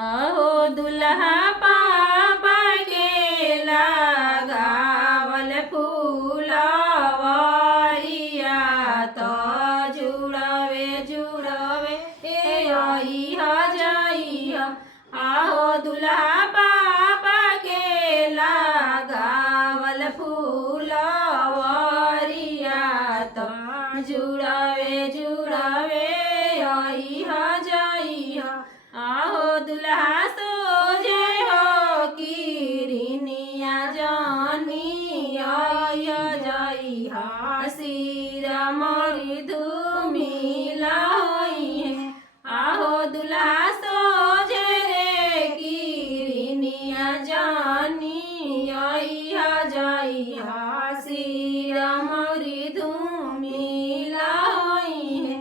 अहो दुल्हा पापा के लगावल फूलवरिया तो जुड़वे जुड़वे अइहा जइहा। आहो दुल्हा पापा के लगावल फूलवरिया तो जुड़वे जुड़वे अइहा जइहा। आहो दुल्हा सोझे हो किरनिया जानी अइहा जइहा। सिर मोरी धूमिला होइहे। आहो दुल्हा सोझे रे किरनिया जानी अइहा जइहा। सिर मोरी धूमिला होइहे।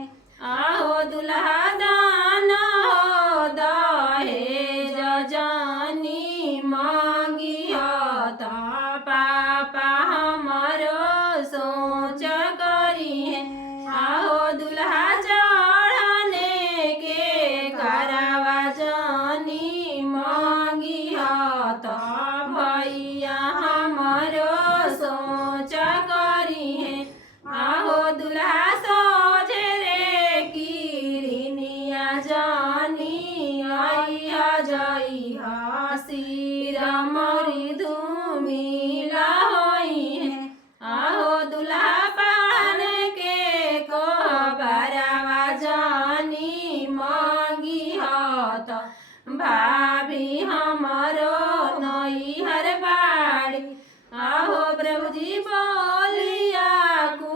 आहो दुल्हा दान हो दहेज जानी मांगिहा ता पापा हमरो सोच करिहे। आहो दुल्हा चढ़ने के करवा जानी मांगिहा ता भैया हमरो सोच करिहे। आहो दुल्हा सोझे रे किरनिया जानी अइहा जइहा। सिर मोरी धूमिला होइहे। आहो दुल्हा पान के कोहबरवा जानी मांगिहा त भाभी हमरो नैहर बाड़ी। आहो प्रभुजी बोलिया कु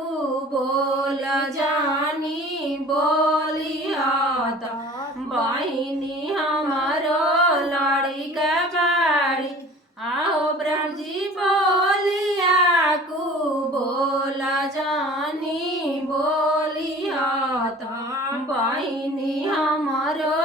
बोल जानी बोलिहा त बहिनी हमरो लड़िका बाड़ी। आहो प्रभुजी बोलिया कु बोल जानी बोलिहा त बहिनी हमरो